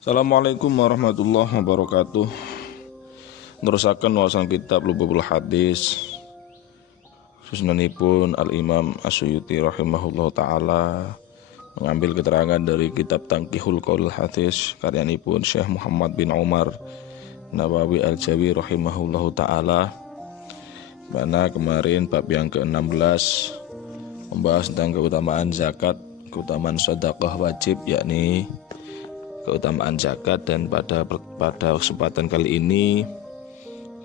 Assalamualaikum warahmatullahi wabarakatuh. Nerusaken wawasan kitab Lubabul Hadis Susnanipun Al-Imam As-Suyuti rahimahullah ta'ala, mengambil keterangan dari kitab Tangkihul Qaulil Hadis karyanipun Syekh Muhammad bin Umar Nawawi Al-Jawi rahimahullah ta'ala, mana kemarin bab yang ke-16 membahas tentang keutamaan zakat, keutamaan sedekah wajib, yakni keutamaan zakat. Dan pada kesempatan kali ini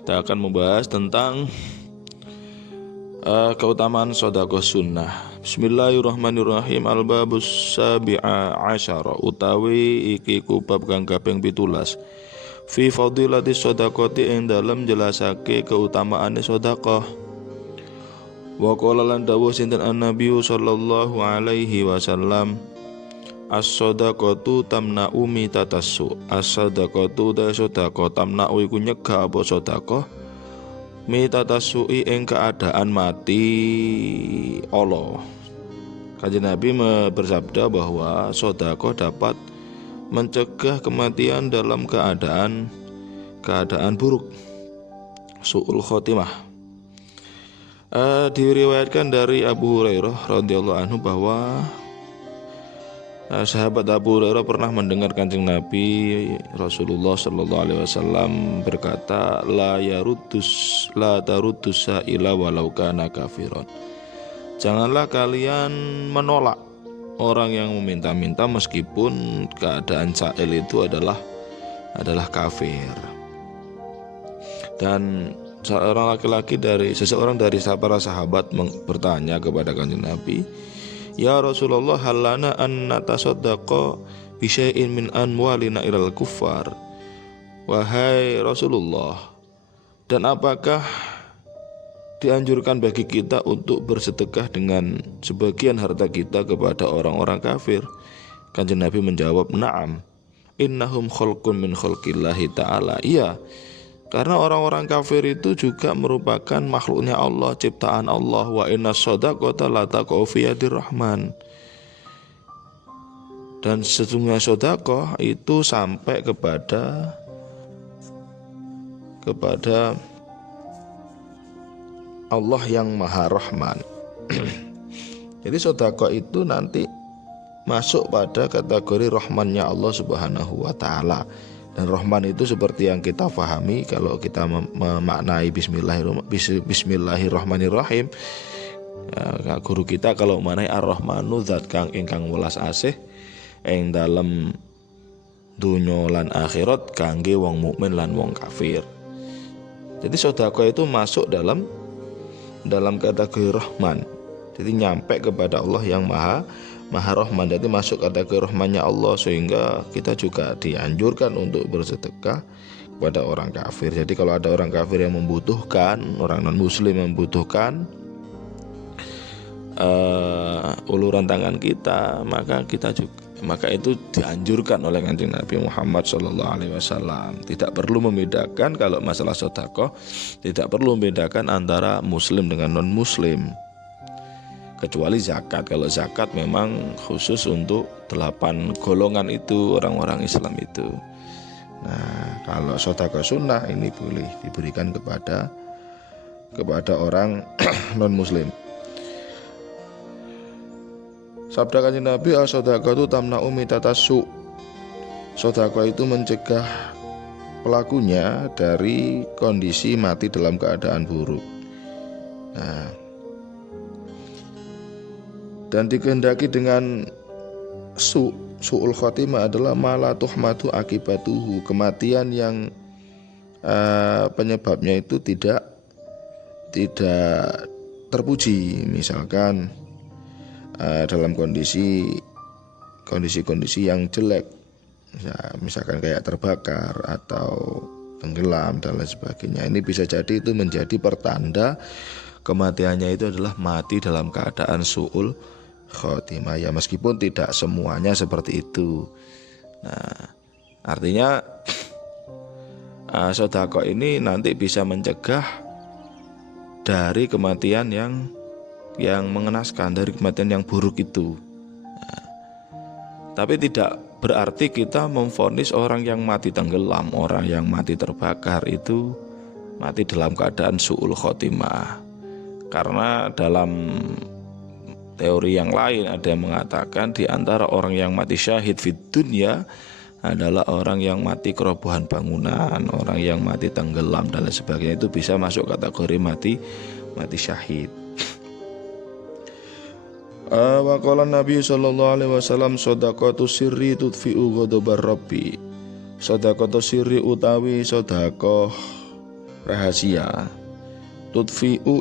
kita akan membahas tentang keutamaan sedekah sunnah. Bismillahirrahmanirrahim. Al-babus sabi'a asyara, utawi iki ku bab kang kaping 17, fi fadilati sedekati, ing dalem jelasake keutamaane sedekah. Wa qala lan dawuh sinten an-nabi sallallahu alaihi wasallam, as-sadaqatu tamna'u mitatassu. As-sadaqatu ta sedekah tamna'u iku nyegah apa sedekah mitatassu'i ing keadaan mati Allah. Kanjeng Nabi bersabda bahwa sedekah dapat mencegah kematian dalam keadaan buruk, su'ul khotimah. Diriwayatkan dari Abu Hurairah radhiyallahu anhu bahwa sahabat Abu Hurairah pernah mendengar Kanjeng Nabi Rasulullah sallallahu alaihi wasallam berkata, la taruddus sa'ila walau kana kafiron. Janganlah kalian menolak orang yang meminta-minta meskipun keadaan sa'il itu adalah kafir. Dan seseorang dari para sahabat bertanya kepada Kanjeng Nabi, ya Rasulullah, hal lana an natasaddaqa bi syai'in min amwalina ilal kuffar. Wahai Rasulullah, dan apakah dianjurkan bagi kita untuk bersedekah dengan sebagian harta kita kepada orang-orang kafir? Kanjeng Nabi menjawab, na'am, innahum khalqun min khalqillahi ta'ala. Iya, karena orang-orang kafir itu juga merupakan makhluknya Allah, ciptaan Allah. Wa inna shadaqata la taqau fi yadir rahman. Dan sesungguhnya sedekah itu sampai kepada Allah yang Maha Rahman. Jadi sedekah itu nanti masuk pada kategori rahmannya Allah Subhanahu wa taala. Dan Rahman itu seperti yang kita pahami kalau kita memaknai Bismillahirrahmanirrahim. Guru kita kalau mengenai Ar-Rahmanu zat kang ingkang welas asih ing dalem dunya lan akhirat kangge wong mukmin lan wong kafir. Jadi sedekah itu masuk dalam kategori Rahman. Jadi nyampe kepada Allah yang Maha Rahman, jadi masuk kategori rahmannya Allah, sehingga kita juga dianjurkan untuk bersedekah kepada orang kafir. Jadi kalau ada orang kafir yang membutuhkan, orang non muslim membutuhkan uluran tangan kita, maka itu dianjurkan oleh Kanjeng Nabi Muhammad SAW. Tidak perlu membedakan kalau masalah sedekah, tidak perlu membedakan antara muslim dengan non muslim. Kecuali zakat. Kalau zakat memang khusus untuk 8 golongan itu, orang-orang Islam itu. Nah, kalau sedekah sunnah ini boleh diberikan kepada orang non muslim. Sabda Kanjeng Nabi, as-sadaqatu tamna'u mitatassu. Sedekah itu mencegah pelakunya dari kondisi mati dalam keadaan buruk. Nah, dan dikehendaki dengan su'ul khotimah adalah mala tuhmatu akibatuhu, kematian yang penyebabnya itu tidak terpuji. Misalkan dalam kondisi yang jelek, misalkan kayak terbakar atau tenggelam dan lain sebagainya. Ini bisa jadi itu menjadi pertanda kematiannya itu adalah mati dalam keadaan su'ul khotimah, ya meskipun tidak semuanya seperti itu. Nah, artinya sedekah ini nanti bisa mencegah dari kematian yang mengenaskan, dari kematian yang buruk itu. Nah, tapi tidak berarti kita memvonis orang yang mati tenggelam, orang yang mati terbakar itu mati dalam keadaan su'ul khotimah. Karena dalam teori yang lain ada yang mengatakan di antara orang yang mati syahid fid dunya adalah orang yang mati kerobohan bangunan, orang yang mati tenggelam dan lain sebagainya, itu bisa masuk kategori mati syahid. Wa qala Nabi sallallahu alaihi wasallam shadaqatu sirri tudfi'u ghadabar rabbi. Shadaqatu sirri utawi sedekah rahasia. Tudfi'u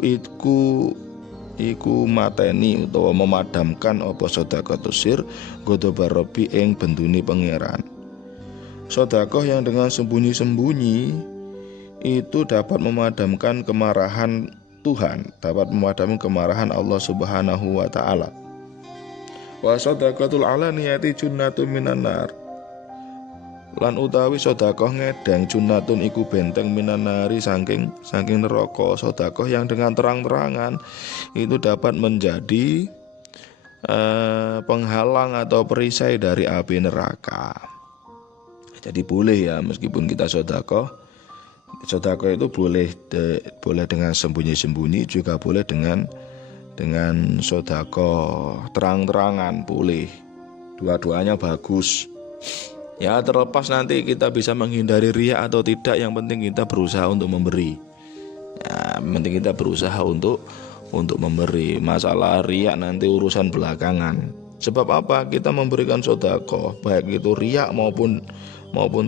iku mateni utawa memadamkan apa sedekah sir ghadabar rabbi ing bendune pangeran. Sedekah yang dengan sembunyi-sembunyi itu dapat memadamkan kemarahan Tuhan, dapat memadamkan kemarahan Allah Subhanahu wa taala. Wa shadaqatul alaniyati junnatun minan nar. Lan utawi sedekah ngedeng junnatun iku benteng minan nari saking neraka. Sedekah yang dengan terang-terangan itu dapat menjadi penghalang atau perisai dari api neraka. Jadi boleh ya, meskipun kita sedekah itu boleh dengan sembunyi-sembunyi, juga boleh dengan sedekah terang-terangan, boleh. Dua-duanya bagus. Ya, terlepas nanti kita bisa menghindari riya atau tidak, yang penting kita berusaha untuk memberi. Ya, yang penting kita berusaha untuk memberi. Masalah riya nanti urusan belakangan. Sebab apa? Kita memberikan sedekah, baik itu riya maupun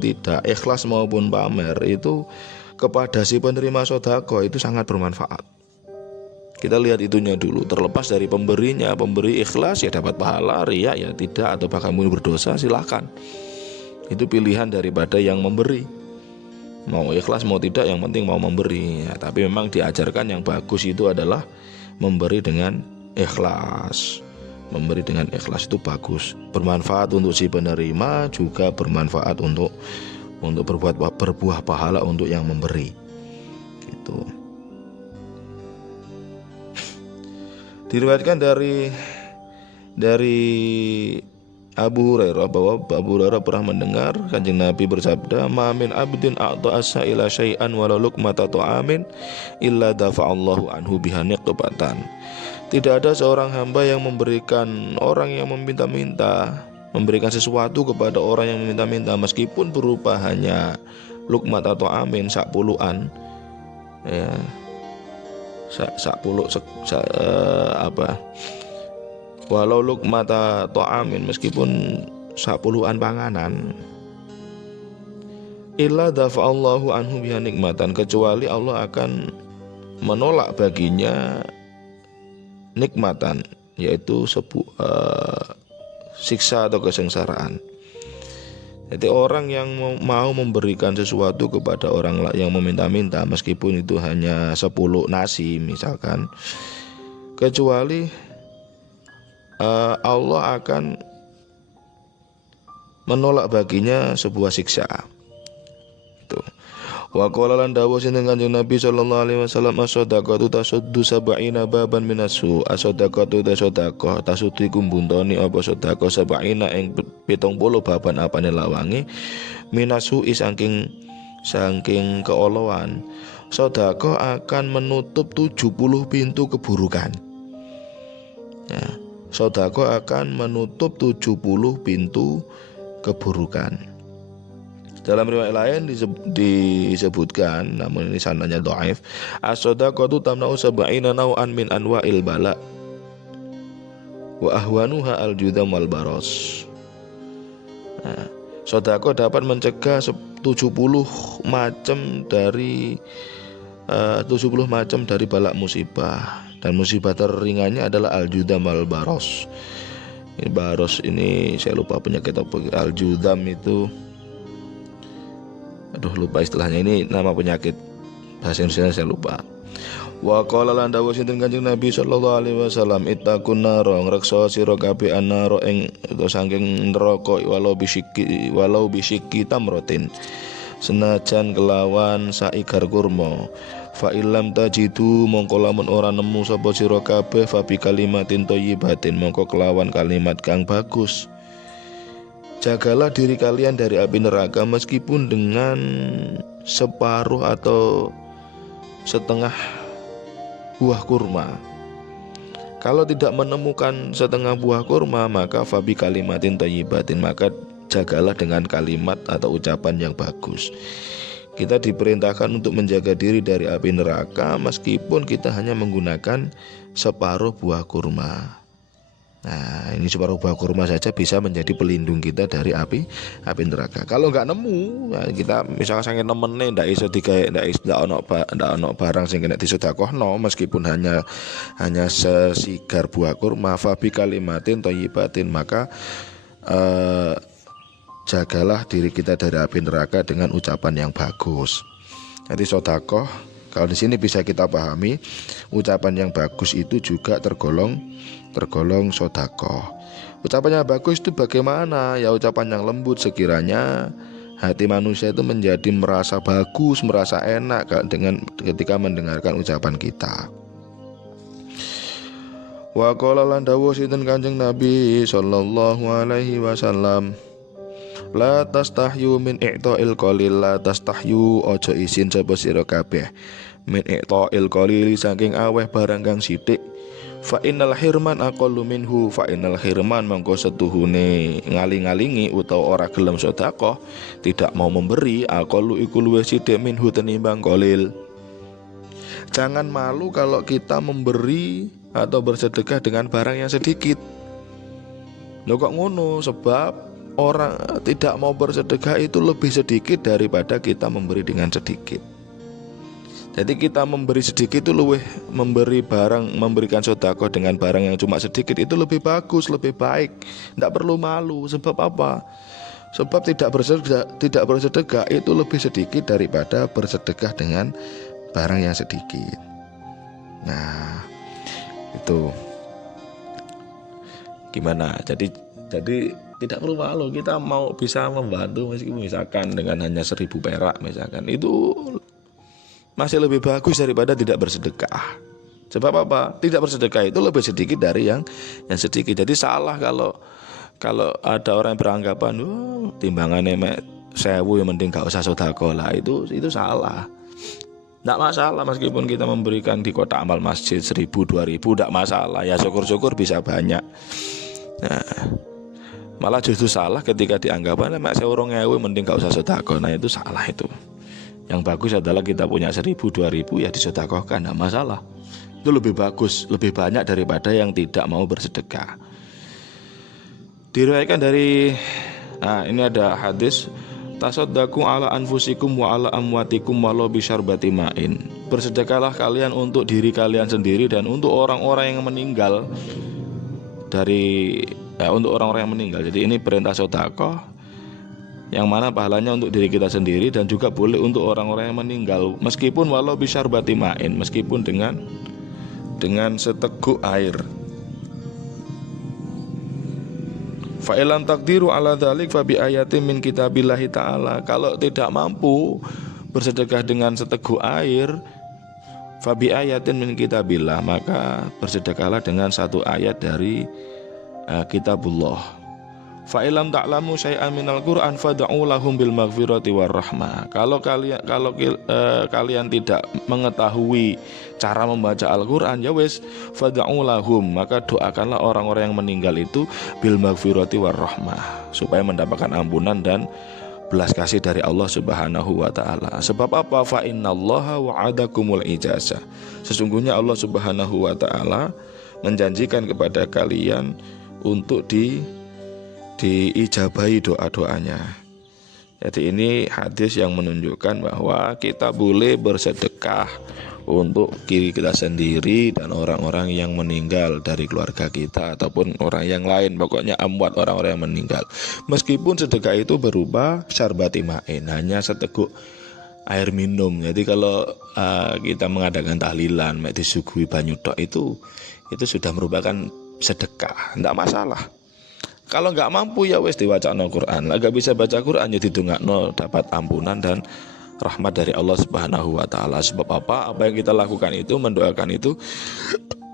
tidak, ikhlas maupun pamer, itu kepada si penerima sedekah itu sangat bermanfaat. Kita lihat itunya dulu. Terlepas dari pemberinya, pemberi ikhlas ya dapat pahala, riya ya tidak, atau bahkan mungkin berdosa, silahkan. Itu pilihan daripada yang memberi. Mau ikhlas mau tidak, yang penting mau memberi ya. Tapi memang diajarkan yang bagus itu adalah memberi dengan ikhlas. Memberi dengan ikhlas itu bagus, bermanfaat untuk si penerima, juga bermanfaat untuk berbuah pahala untuk yang memberi. Gitu. Diriwayatkan dari Abu Hurairah bahwa Abu Hurairah pernah mendengar Kanjeng Nabi bersabda, "Ma min abdin a'ta as-sa'ila syai'an walau luqmata ta'amin illa dafa'allahu anhu biha niqbatan." Tidak ada seorang hamba yang memberikan orang yang meminta-minta, memberikan sesuatu kepada orang yang meminta-minta, meskipun berupa hanya lukmat atau amin, sak puluhan, ya, walau lukmat atau amin, meskipun sak puluhan panganan, illa dafa'allahu anhu biha nikmatan, kecuali Allah akan menolak baginya nikmatan, yaitu siksa atau kesengsaraan. Jadi orang yang mau memberikan sesuatu kepada orang yang meminta-minta, meskipun itu hanya 10 nasi misalkan, kecuali Allah akan menolak baginya sebuah siksa. Itu. Wa qala lan dawuh sinten Kanjeng Nabi sallallahu alaihi wasallam, as-shadaqatu tasuddu sab'ina baban minasu. As-shadaqatu tasadaqah tasuddu iku mbuntoni apa sedekah sab'ina ing 70 baban apane lawange minasu saking keolowan. Sedekah akan menutup 70 pintu keburukan. Ya, sedekah akan menutup 70 pintu keburukan. Dalam riwayat lain disebutkan, namun ini sanadnya dhaif, as-shadaqatu tamna'u sab'ina naw'an min anwa'il bala wa ahwanuha al-judam wal baros. Nah, sedekah dapat mencegah 70 macam dari balak musibah, dan musibah teringannya adalah al-judam wal baros. Ini baros ini saya lupa penyakit apa. Al-judam itu, lupa istilahnya, ini nama penyakit, bahasa Indonesia saya lupa. Wa qala lan dawuh sinten Kanjeng Nabi sallallahu alaihi wasallam, ittaqun nar, ngreksa sira kabeh anaro ing saking neraka walau bisyiki tamrotin, senajan kelawan saigar kurma. Fa illam tajidu, mongko lamun ora nemu sapa sira kabeh, fa bi kalimatin thayyibatin, mongko kelawan kalimat kang bagus. jagalah diri kalian dari api neraka meskipun dengan separuh atau setengah buah kurma. Kalau tidak menemukan setengah buah kurma, maka fabi kalimatin thayyibatin, maka jagalah dengan kalimat atau ucapan yang bagus. Kita diperintahkan untuk menjaga diri dari api neraka meskipun kita hanya menggunakan separuh buah kurma. Nah, ini separuh buah kurma saja bisa menjadi pelindung kita dari api neraka. Kalau nggak nemu, nah kita misalnya sange nemene ndak iso digawe, ndak ono barang sing kena disedekahno meskipun hanya sesigar buah kurma, fabi kalimatin thayyibatin, maka jagalah diri kita dari api neraka dengan ucapan yang bagus. Jadi sedekah, kalau di sini bisa kita pahami, ucapan yang bagus itu juga tergolong sedekah. Ucapan yang bagus itu bagaimana? Ya ucapan yang lembut, sekiranya hati manusia itu menjadi merasa bagus, merasa enak dengan ketika mendengarkan ucapan kita. Wa qala lan dawuh sinten Kanjeng Nabi sallallahu alaihi wasallam, la tastahyu min i'ta'il qalil, la tastahyu ojo isin sapa sira kabeh min i'ta'il qalil saking aweh barang kang sithik. Fa innal hirman aqallu minhu, fa innal hirman mangko setuhune ngaling-alingi utawa ora gelem sedekah, tidak mau memberi, aqallu iku luwih sithik minhu tenimbang qalil. Jangan malu kalau kita memberi atau bersedekah dengan barang yang sedikit. Loh kok ngono? Sebab orang tidak mau bersedekah itu lebih sedikit daripada kita memberi dengan sedikit. Jadi kita memberi sedikit itu memberikan sedekah dengan barang yang cuma sedikit itu lebih bagus, lebih baik. Tidak perlu malu. Sebab apa? Sebab tidak bersedekah itu lebih sedikit daripada bersedekah dengan barang yang sedikit. Nah, itu gimana? Jadi tidak perlu malu, kita mau bisa membantu meskipun misalkan dengan hanya 1.000 perak misalkan, itu masih lebih bagus daripada tidak bersedekah. Sebab apa? Tidak bersedekah itu lebih sedikit dari yang sedikit. Jadi salah kalau ada orang yang beranggapan timbangannya mek 1.000 yang mending gak usah sedekah lah, itu salah. Tidak masalah meskipun kita memberikan di kotak amal masjid 1.000, 2.000, tidak masalah. Ya syukur-syukur bisa banyak. Nah, malah justru salah ketika dianggapan mek 1.000 mending gak usah sedekah. Nah, itu salah itu. Yang bagus adalah kita punya 1.000, 2.000 ya disedekahkan, tidak masalah. Itu lebih bagus, lebih banyak daripada yang tidak mau bersedekah. Diriwayatkan dari ini ada hadis, tasaddaqu ala anfusikum wa ala amwatikum walau bisyarbati ma'in. Bersedekahlah kalian untuk diri kalian sendiri dan untuk orang-orang yang meninggal untuk orang-orang yang meninggal. Jadi ini perintah sedekah yang mana pahalanya untuk diri kita sendiri dan juga boleh untuk orang-orang yang meninggal, meskipun walau bisyarbati ma'in, meskipun dengan seteguk air. Fa ilam taqdiru ala dzalik fa bi ayatin min kitabillahi ta'ala. Kalau tidak mampu bersedekah dengan seteguk air, fa bi ayatin min kitabillah, maka bersedekahlah dengan satu ayat dari kitabullah. Fa ilam ta'lamu syai'an minal Qur'an fad'u lahum bil maghfirati war rahmah. Kalau kalian tidak mengetahui cara membaca Al-Qur'an, ya wis fad'u lahum, maka doakanlah orang-orang yang meninggal itu bil maghfirati war rahmah, supaya mendapatkan ampunan dan belas kasih dari Allah Subhanahu wa taala. Sebab apa? Fa innallaha wa'adakumul ijazah. Sesungguhnya Allah Subhanahu wa taala menjanjikan kepada kalian untuk diijabahi doa-doanya. Jadi ini hadis yang menunjukkan bahwa kita boleh bersedekah untuk diri kita sendiri dan orang-orang yang meninggal dari keluarga kita ataupun orang yang lain, pokoknya amwat, orang-orang yang meninggal. Meskipun sedekah itu berupa syarbati ma'in, hanya seteguk air minum. Jadi kalau kita mengadakan tahlilan mek disuguhi banyu tok, itu sudah merupakan sedekah, tidak masalah. Kalau nggak mampu ya wes diwacana Quran. Nggak bisa baca Quran ya didongakno dapat ampunan dan rahmat dari Allah Subhanahu wa taala. Sebab apa? Apa yang kita lakukan itu, mendoakan itu,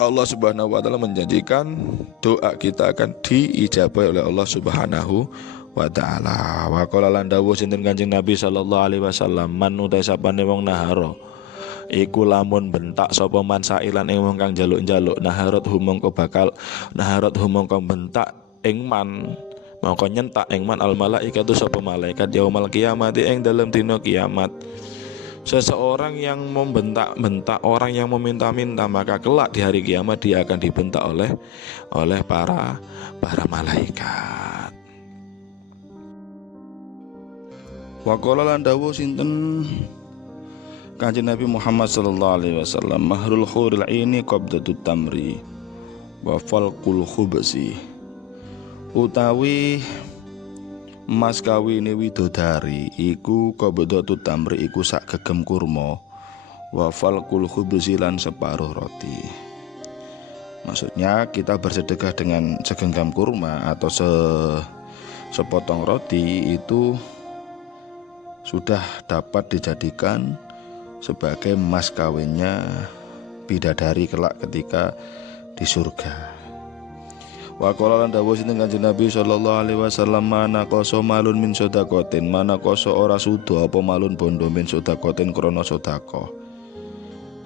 Allah Subhanahu wa taala menjanjikan doa kita akan diijabahi oleh Allah Subhanahu wa ta'ala. Wa qala lan dawuh sinten Kanjeng Nabi sallallahu alaihi wasallam, man utai sapane wong nahara iku lamun bentak sapa man sailan ing wong kang njaluk-njaluk, naharat humongko bentak ing man, mongko nyentak ing man al malaikatu sapa malaikat yaumal kiamat ing dalem dina kiamat. Seseorang yang membentak-bentak, orang yang meminta-minta, maka kelak di hari kiamat dia akan dibentak oleh para malaikat. Wa qala lan dawuh sinten Kanjeng Nabi Muhammad sallallahu alaihi wasallam, mahrul khuril aini qabdatut tamri wa falqul khubsi. Utawi mas kawine widodari iku qabdatut tamri iku sak gegem kurma, wa falqul khubsi lan separuh roti. Maksudnya kita bersedekah dengan segenggam kurma atau sepotong roti itu sudah dapat dijadikan sebagai mas kawinnya bidadari kelak ketika di surga. Wa qala lan dawuh sinten Kanjeng Nabi sallallahu alaihi wasallam, mana koso malun min sedaqatin, mana koso ora sudo apa malun bondo min sedaqatin krana sedekah.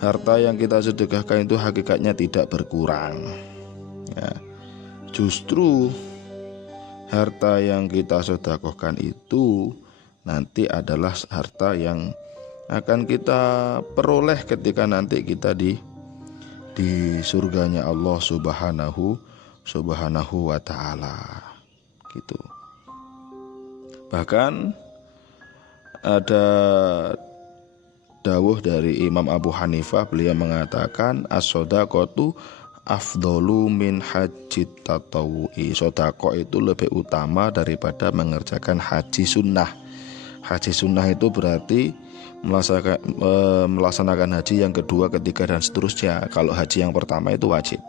Harta yang kita sedekahkan itu hakikatnya tidak berkurang. Ya. Justru harta yang kita sedekahkan itu nanti adalah harta yang akan kita peroleh ketika nanti kita di surganya Allah subhanahu wa ta'ala gitu. Bahkan ada dawuh dari Imam Abu Hanifah, beliau mengatakan as-shadaqatu afdalu min hajjit tatawu'i. Sedekah itu lebih utama daripada mengerjakan haji sunnah. Haji sunnah itu berarti melaksanakan haji yang kedua, ketiga dan seterusnya. Kalau haji yang pertama itu wajib.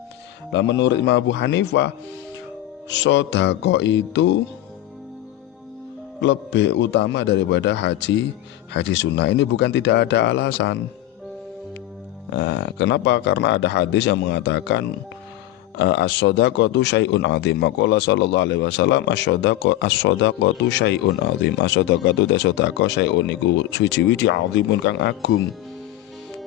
Nah, menurut Imam Abu Hanifah, sedekah itu lebih utama daripada haji sunnah. Ini bukan tidak ada alasan. Nah, kenapa? Karena ada hadis yang mengatakan as-shadaqatu syai'un 'adzim. Maqala sallallahu alaihi wasallam as-shadaqatu syai'un 'adzim. As-shadaqatu sedekah syai'un iku suci-suci 'adzimun kang agung.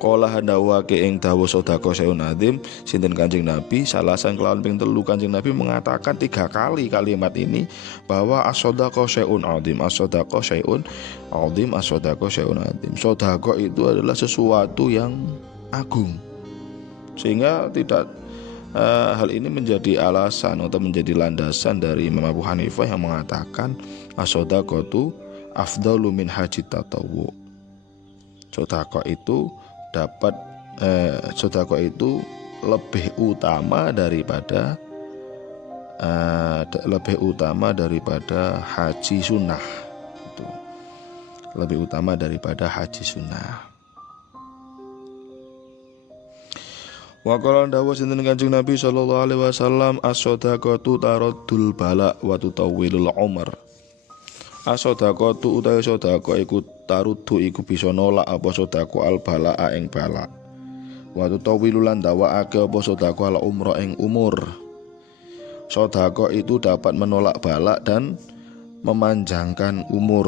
Qala handawake ing dawuh sedekah syai'un 'adzim sinten Kanjeng Nabi salasan kelawan ping 3 Kanjeng Nabi mengatakan 3 kali kalimat ini bahwa as-shadaqah syai'un 'adzim, as-shadaqah syai'un 'adzim, as-shadaqah syai'un 'adzim. Sedekah itu adalah sesuatu yang agung. Sehingga tidak hal ini menjadi alasan atau menjadi landasan dari Imam Abu Hanifah yang mengatakan as-shadaqatu afdalu min haji tatawwu. Sedekah itu sedekah itu lebih utama daripada haji sunnah. Itu lebih utama daripada haji sunnah. Wa qala dawuh sinten Kanjeng Nabi sallallahu alaihi wasallam as-shadaqatu taraddul bala wa tutawwilul umr. As-shadaqatu utawi sedekah iku taruddu iku bisa nolak apa sedekah al balaa ing bala. Wa tutawwilul lan dawaake apa sedekah al umra ing umur. Sedekah itu dapat menolak bala dan memanjangkan umur.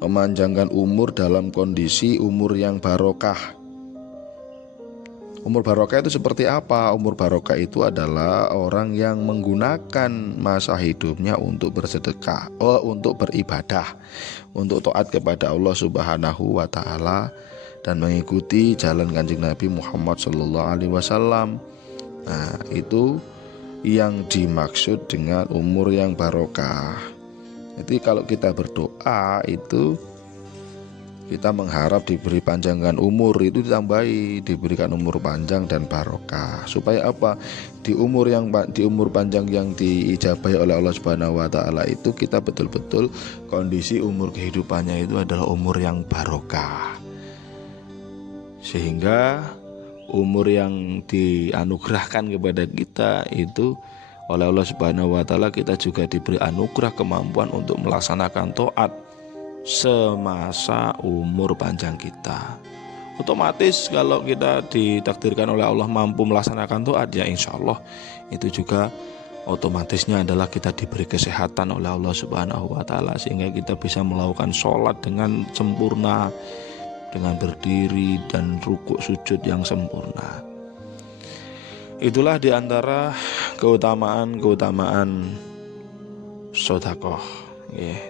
Memanjangkan umur dalam kondisi umur yang barokah. Umur barokah itu seperti apa? Umur barokah itu adalah orang yang menggunakan masa hidupnya untuk bersedekah, untuk beribadah, untuk taat kepada Allah Subhanahu wa ta'ala dan mengikuti jalan Kanjeng Nabi Muhammad sallallahu alaihi wasallam. Nah, itu yang dimaksud dengan umur yang barokah. Jadi kalau kita berdoa itu kita mengharap diberi panjangkan umur, itu ditambahi diberikan umur panjang dan barokah. Supaya apa? Di umur panjang yang diijabahi oleh Allah Subhanahu wa taala itu kita betul-betul kondisi umur kehidupannya itu adalah umur yang barokah. Sehingga umur yang dianugerahkan kepada kita itu oleh Allah Subhanahu wa taala, kita juga diberi anugerah kemampuan untuk melaksanakan taat semasa umur panjang kita. Otomatis kalau kita ditakdirkan oleh Allah mampu melaksanakan taat, ya insya Allah itu juga otomatisnya adalah kita diberi kesehatan oleh Allah Subhanahu wa taala sehingga kita bisa melakukan sholat dengan sempurna, dengan berdiri dan rukuk sujud yang sempurna. Itulah diantara keutamaan sedekah,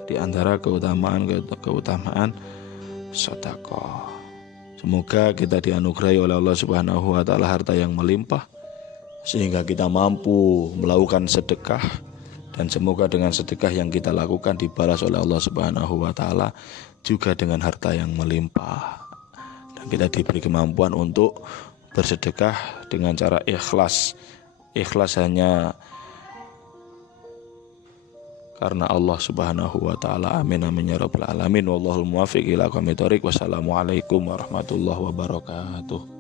diantara keutamaan sedekah. Semoga kita dianugerahi oleh Allah Subhanahu wa taala harta yang melimpah sehingga kita mampu melakukan sedekah, dan semoga dengan sedekah yang kita lakukan dibalas oleh Allah Subhanahu wa taala juga dengan harta yang melimpah, dan kita diberi kemampuan untuk bersedekah dengan cara ikhlas hanya karena Allah Subhanahu wa taala. Amin amin ya rabbal alamin. Wallahul muwaffiq ila aqwamit thoriq. Wassalamualaikum warahmatullahi wabarakatuh.